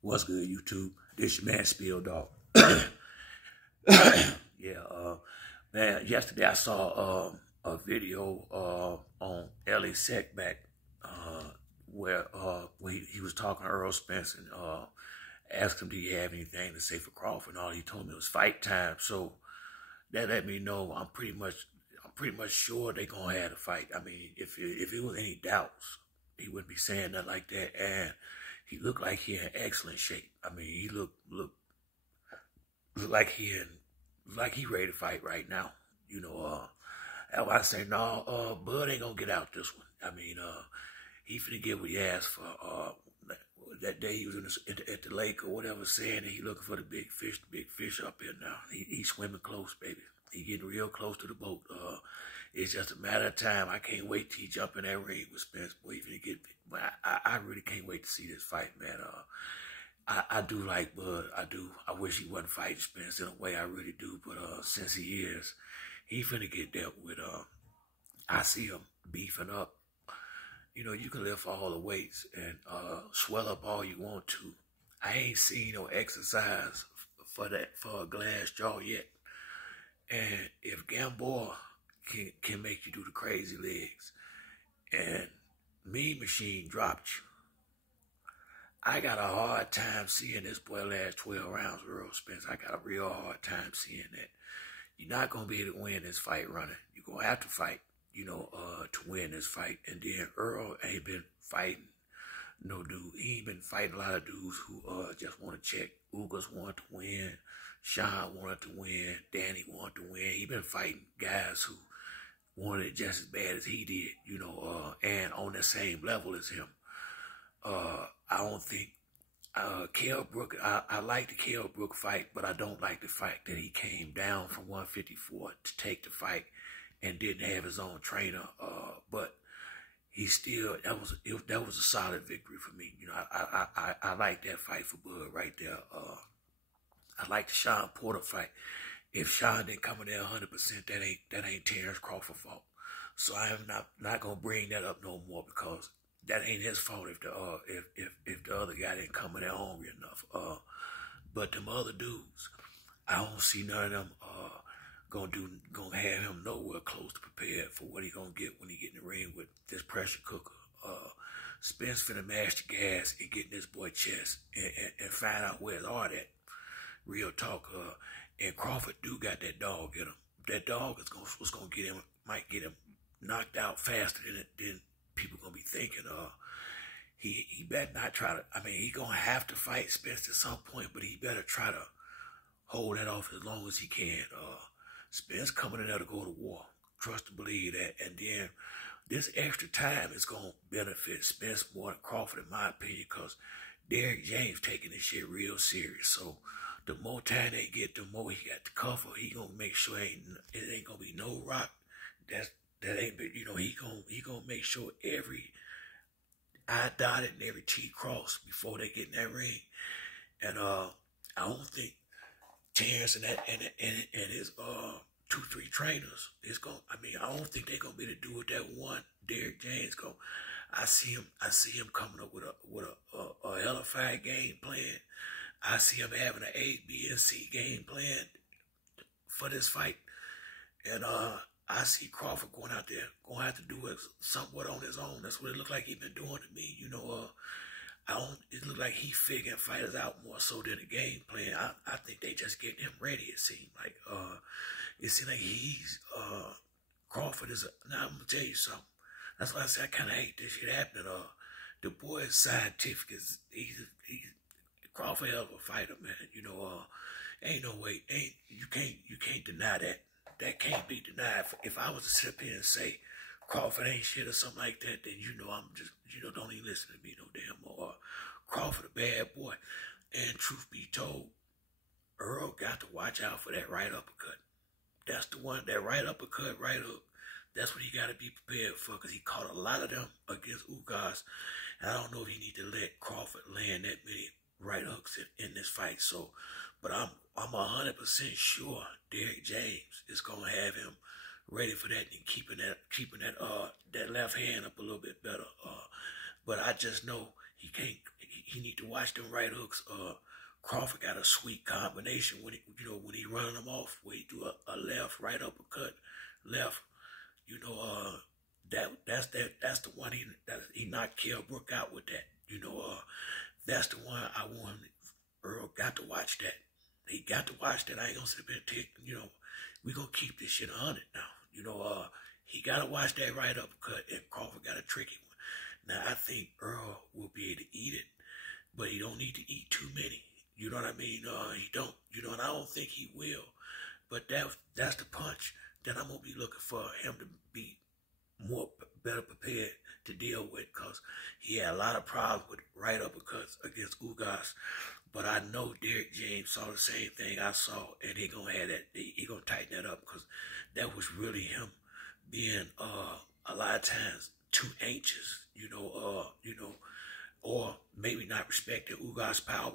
What's good, YouTube? This your man Spill Dog. Yeah, man. Yesterday I saw a video on Ellie Setback where he was talking to Errol Spence and asked him, "Do you have anything to say for Crawford?" And all he told me was fight time. So that let me know I'm pretty much sure they're gonna have a fight. I mean, if it was any doubts, he wouldn't be saying nothing like that. And he looked like he in excellent shape. I mean, he looked like he ready to fight right now. You know, I say no, Bud ain't gonna get out this one. I mean, he finna get what he asked for. That day he was at the lake or whatever, saying that he looking for the big fish up here now. He swimming close, baby. He getting real close to the boat. It's just a matter of time. I can't wait till he jump in that ring with Spence. Boy, he finna get. I really can't wait to see this fight, man. I do like Bud. I do. I wish he wasn't fighting Spence in a way. I really do. But since he is, he finna get dealt with. I see him beefing up. You know, you can lift all the weights and swell up all you want to. I ain't seen no exercise for a glass jaw yet. And if Gamboa can make you do the crazy legs, and Mean Machine dropped you, I got a hard time seeing this boy last 12 rounds with Errol Spence. I got a real hard time seeing that. You're not going to be able to win this fight running. You're going to have to fight, to win this fight. And then Errol ain't been fighting no dude. He ain't been fighting a lot of dudes who just want to check. Ugas wanted to win. Sean wanted to win. Danny wanted to win. He been fighting guys who wanted it just as bad as he did, and on the same level as him. I don't think Kell Brook, I like the Kell Brook fight, but I don't like the fact that he came down from 154 to take the fight and didn't have his own trainer. But he still, that was a solid victory for me. I like that fight for Bud right there. I like the Sean Porter fight. If Sean didn't come in there 100%, that ain't Terrence Crawford's fault. So I am not gonna bring that up no more, because that ain't his fault if the other guy didn't come in there hungry enough. But them other dudes, I don't see none of them gonna have him nowhere close to prepared for what he gonna get when he get in the ring with this pressure cooker. Spence finna mash the gas and get in this boy chest and find out where his heart at. Real talk. And Crawford do got that dog in him. That dog was gonna might get him knocked out faster than people gonna be thinking. He better not try to. I mean, he gonna have to fight Spence at some point, but he better try to hold that off as long as he can. Spence coming in there to go to war. Trust and believe that. And then this extra time is gonna benefit Spence more than Crawford, in my opinion, because Derrick James taking this shit real serious. So the more time they get, the more he got to cover. He gonna make sure it ain't gonna be no rock. That ain't, he gonna make sure every I dotted and every T crossed before they get in that ring. And I don't think Terrence and his 2-3 trainers is gonna. I mean, I don't think they're gonna be able to do what that one Derrick James go. I see him coming up with a hellified game plan. I see him having an A, B, and C game plan for this fight. And I see Crawford going out there, going to have to do it somewhat on his own. That's what it looked like he been doing to me. It looked like he figuring fighters out more so than the game plan. I think they just getting him ready, it seemed like. It seemed like Crawford is now I'm going to tell you something. That's why I say I kind of hate this shit happening. The boy is scientific. He's Crawford hell of a fighter, man. Ain't no way. You can't deny that. That can't be denied. If I was to sit up here and say Crawford ain't shit or something like that, then I'm just don't even listen to me no damn more. Crawford a bad boy. And truth be told, Errol got to watch out for that right uppercut. That's the one, that right uppercut, right hook. That's what he got to be prepared for, because he caught a lot of them against Ugas. And I don't know if he need to let Crawford land that many right hooks in this fight. So, but I'm 100% sure Derrick James is gonna have him ready for that and keeping that left hand up a little bit better. But I just know he can't. He need to watch watch them right hooks. Crawford got a sweet combination when when he running them off, where he do a left, right uppercut, left. That's the one he knocked Kell Brook out with that. That's the one I want. Earl got to watch that. He got to watch that. I ain't gonna sit there and take. We gonna keep this shit on it now. He gotta watch that right uppercut, and Crawford got a tricky one. Now I think Earl will be able to eat it, but he don't need to eat too many. You know what I mean? He don't. And I don't think he will. But that's the punch that I'm gonna be looking for him to be better prepared to deal with, because he had a lot of problems with right uppercuts against Ugas. But I know Derrick James saw the same thing I saw, and he gonna have that. He gonna tighten that up, because that was really him being a lot of times too anxious, or maybe not respecting Ugas' power,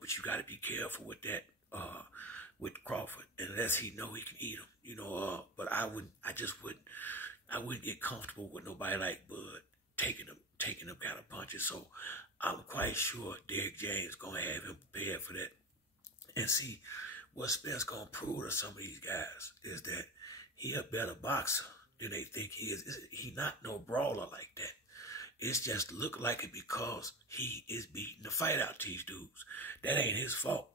But you got to be careful with that, with Crawford, unless he know he can eat him, But I wouldn't get comfortable with nobody like Bud taking them kind of punches. So I'm quite sure Derrick James gonna have him prepared for that. And see, what Spence gonna prove to some of these guys is that he a better boxer than they think he is. He not no brawler like that. It's just look like it because he is beating the fight out to these dudes. That ain't his fault.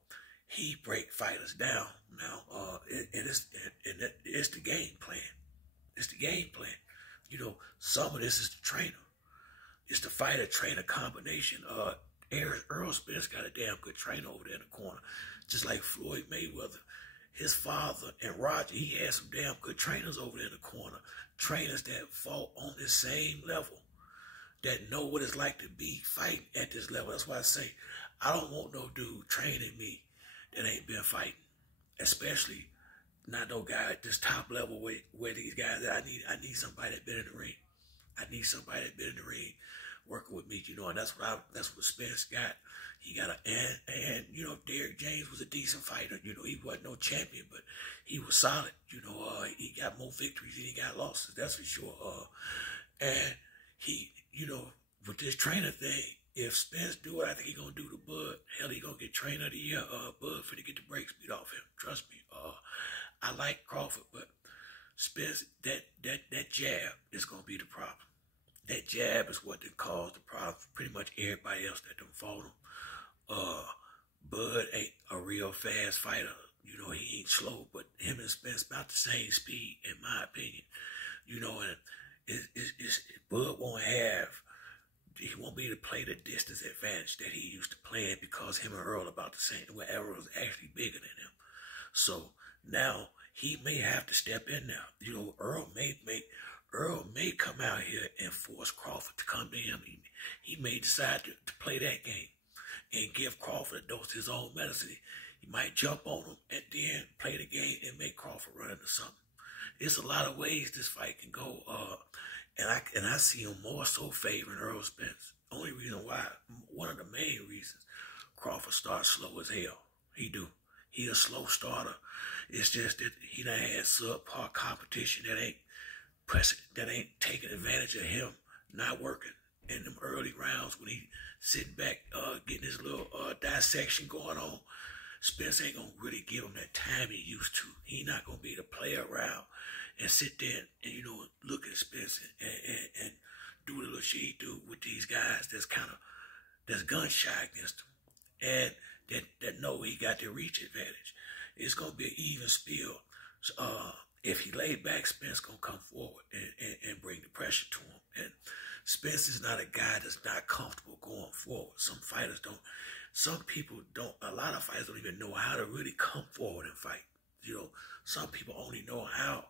He break fighters down now. It's the game plan. It's the game plan. Some of this is the trainer. It's the fighter-trainer combination. Errol Spence got a damn good trainer over there in the corner. Just like Floyd Mayweather. His father and Roger, he had some damn good trainers over there in the corner. Trainers that fought on the same level. That know what it's like to be fighting at this level. That's why I say, I don't want no dude training me that ain't been fighting. Especially not no guy at this top level where these guys that I need somebody that been in the ring. I need somebody that been in the ring working with me, and that's what Spence got. He got and Derrick James was a decent fighter. He wasn't no champion, but he was solid. He got more victories than he got losses. That's for sure. And he, with this trainer thing, if Spence do it, I think he gonna do the Bud. Hell, he gonna get trainer of the year. Bud finna get the brakes beat off him. Trust me. I like Crawford, but Spence, that jab is gonna be the problem. That jab is what caused the problem for pretty much everybody else that done fought him. Bud ain't a real fast fighter. He ain't slow, but him and Spence about the same speed, in my opinion. And Bud he won't be able to play the distance advantage that he used to play because him and Errol about the same, where Errol is actually bigger than him. So now he may have to step in now. Errol may come out here and force Crawford to come to him. He may decide to play that game and give Crawford a dose of his own medicine. He might jump on him and then play the game and make Crawford run into something. There's a lot of ways this fight can go, and I see him more so favoring Errol Spence. Only reason why, one of the main reasons, Crawford starts slow as hell. He do. He a slow starter. It's just that he done had subpar competition that ain't taking advantage of him not working in them early rounds when he sitting back, getting his little dissection going on. Spence ain't gonna really give him that time he used to. He not gonna be able to play around and sit there and look at Spence and do the little shit he do with these guys that's gun shy against him and that know he got the reach advantage. It's gonna be an even spill. If he lay back, Spence gonna come forward and bring the pressure to him. And Spence is not a guy that's not comfortable going forward. Some fighters don't. Some people don't. A lot of fighters don't even know how to really come forward and fight. Some people only know how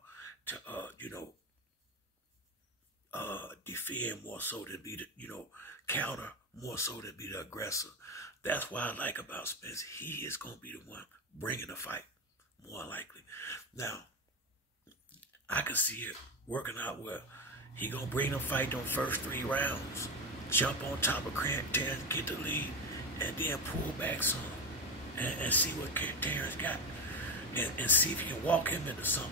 to, defend more so than be the, counter more so than be the aggressor. That's what I like about Spence. He is gonna be the one bringing the fight, more likely. Now, I can see it working out where he gonna bring the fight them first 3 rounds, jump on top of Terrence, get the lead, and then pull back some and see what Terrence got, and see if he can walk him into something.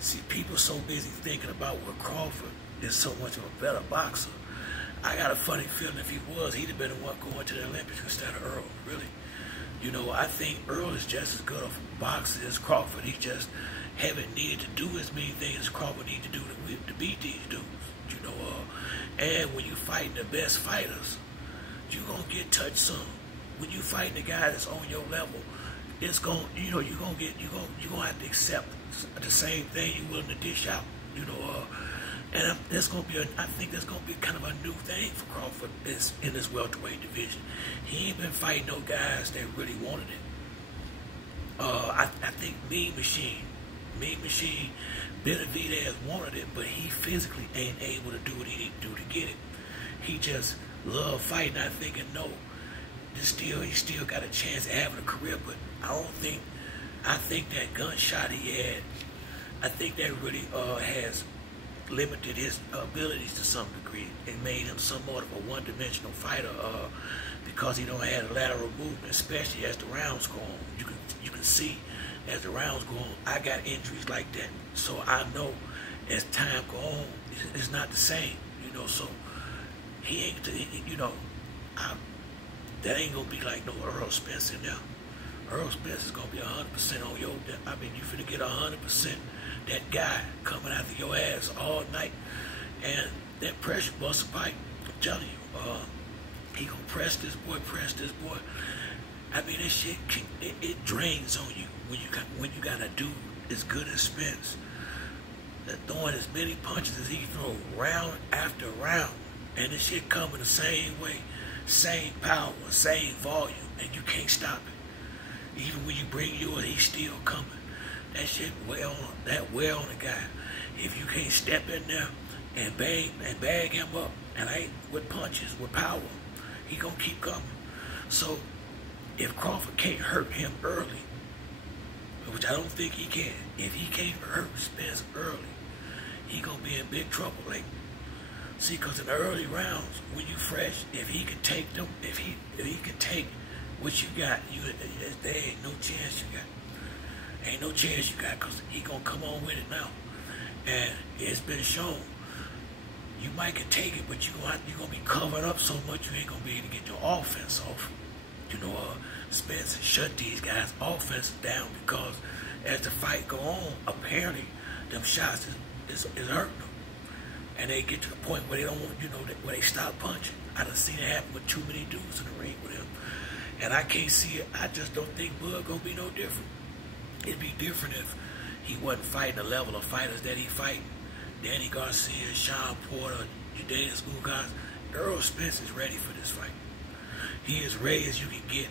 See, people so busy thinking about where Crawford is so much of a better boxer. I got a funny feeling if he was, he'd have been the one going to the Olympics instead of Errol, really. You know, I think Errol is just as good of a boxer as Crawford. He just haven't needed to do as many things as Crawford need to do to beat these dudes. You know, and when you fighting the best fighters, you're gonna get touched some. When you fighting the guy that's on your level, it's gonna, you know, you're gonna have to accept the same thing you're willing to dish out. You know, and that's gonna be I think that's gonna be kind of a new thing for Crawford in this welterweight division. He ain't been fighting no guys that really wanted it. I think Mean Machine, Benavidez wanted it, but he physically ain't able to do what he need to do to get it. He just loved fighting, I think, and no, he still got a chance of having a career, but I think that gunshot he had, I think that really has limited his abilities to some degree. It made him somewhat of a one-dimensional fighter because he don't have a lateral movement, especially as the rounds go on. You can see as the rounds go on, I got injuries like that. So I know as time go on, it's not the same, you know. So he ain't, you know, that ain't gonna be like no Errol Spence in there. Errol Spence is gonna be 100% on your. I mean, you finna get 100% that guy coming after your ass all night, and that pressure buster pipe. I'm telling you, he gonna press this boy. I mean, this shit it drains on you when you got a dude as good as Spence, that throwing as many punches as he throw round after round, and this shit coming the same way, same power, same volume, and you can't stop it. Even when you bring yours, he's still coming. That shit wear on the guy. If you can't step in there and bag him up, and I ain't with punches, with power, he gonna keep coming. So if Crawford can't hurt him early, which I don't think he can, if he can't hurt Spence early, he gonna be in big trouble. Like, see, because in the early rounds, when you fresh, if he can take them, if he can take what you got, there ain't no chance you got. Ain't no chance you got, because he gonna come on with it now. And it's been shown, you might can take it, but you're gonna be covered up so much you ain't gonna be able to get your offense off. You know, Spence shut these guys' offense down because as the fight go on, apparently them shots is hurting them. And they get to the point where they don't want, you know, where they stop punching. I done seen it happen with too many dudes in the ring with him. And I can't see it. I just don't think Bud gonna be no different. It'd be different if he wasn't fighting the level of fighters that he fighting. Danny Garcia, Sean Porter, Judeus Ugas. Errol Spence is ready for this fight. He is ready as you can get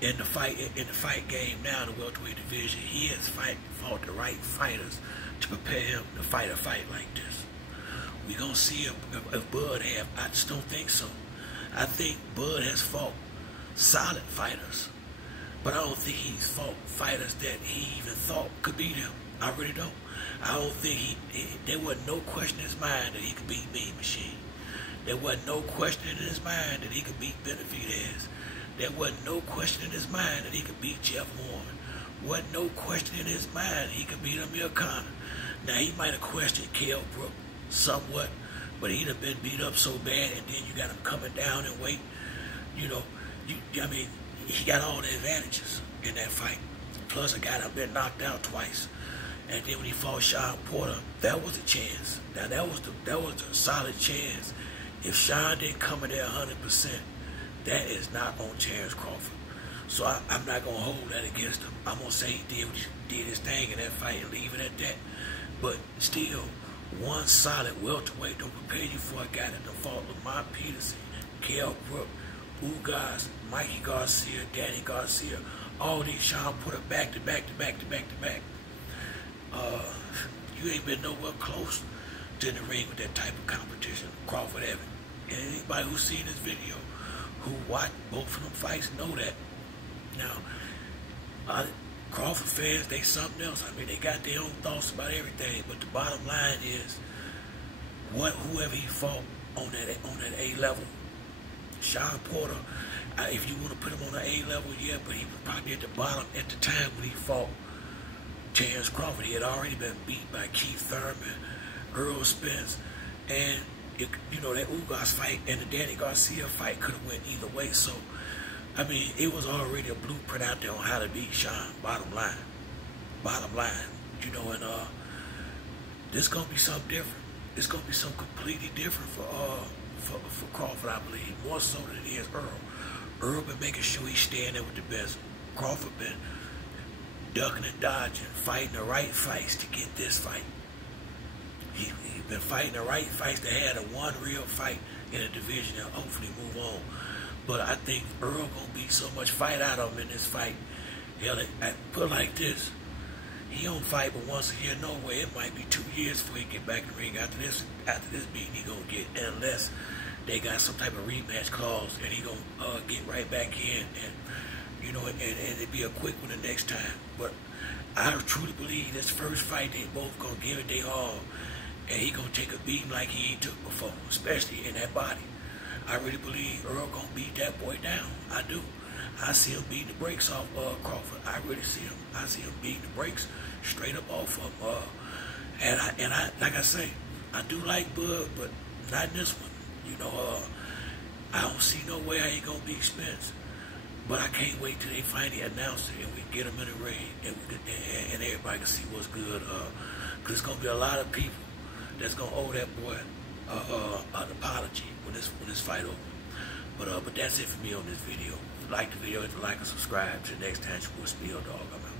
in the fight game now in the welterweight division. He has fought the right fighters to prepare him to fight a fight like this. We're gonna see if Bud have. I just don't think so. I think Bud has fought solid fighters, but I don't think he's fought fighters that he even thought could beat him. I really don't. I don't think there wasn't no question in his mind that he could beat Mean Machine. There wasn't no question in his mind that he could beat Benavidez. There wasn't no question in his mind that he could beat Jeff Warren. Wasn't no question in his mind he could beat Amir Khan. Now, he might have questioned Kell Brook somewhat, but he'd have been beat up so bad, and then you got him coming down in weight. You know, I mean, he got all the advantages in that fight. Plus, a guy that been knocked out twice. And then when he fought Sean Porter, that was a chance. Now, that was a solid chance. If Sean didn't come in there 100%, that is not on Terrence Crawford. So I'm not going to hold that against him. I'm going to say he did his thing in that fight and leave it at that. But still, one solid welterweight don't prepare you for a guy that done fought Lamont Peterson, Kell Brook, Ugas, Mikey Garcia, Danny Garcia, all these Sean Porter back to back. You ain't been nowhere close to the ring with that type of competition. Crawford haven't. And anybody who's seen this video, who watched both of them fights, know that. Now, Crawford fans, they something else. I mean, they got their own thoughts about everything. But the bottom line is, whoever he fought on that A level, Sean Porter, if you want to put him on the A level, yeah, but he was probably at the bottom at the time when he fought Terrence Crawford. He had already been beat by Keith Thurman, Errol Spence, and you know, that Ugas fight and the Danny Garcia fight could have went either way. So, I mean, it was already a blueprint out there on how to beat Sean. Bottom line, you know, and this gonna be something different. It's gonna be something completely different for Crawford, I believe, more so than it is Errol. Errol been making sure he's staying there with the best. Crawford been ducking and dodging, fighting the right fights to get this fight. He's been fighting the right fights to have the one real fight in a division and hopefully move on. But I think Errol gonna be so much fight out of him in this fight. Hell, I put it like this. He don't fight but once a year, no way. It might be 2 years before he get back in the ring. After this beating he gonna get, unless they got some type of rematch clause, and he gonna get right back in, and you know, and it be a quick one the next time. But I truly believe this first fight they both gonna give it their all, and he gonna take a beating like he ain't took before, especially in that body. I really believe Errol gonna beat that boy down. I do. I see him beating the brakes off Crawford. I really see him. I see him beating the brakes straight up off of him. And I like I say, I do like Bud, but not in this one. You know, I don't see no way I ain't gonna be Spence. But I can't wait till they finally announce it and we get him in the ring and and everybody can see what's good. Cause it's gonna be a lot of people that's gonna owe that boy an apology when this fight over. But that's it for me on this video. If you like the video, hit the like and subscribe. Till next time, your boy Spill Dog. I'm out.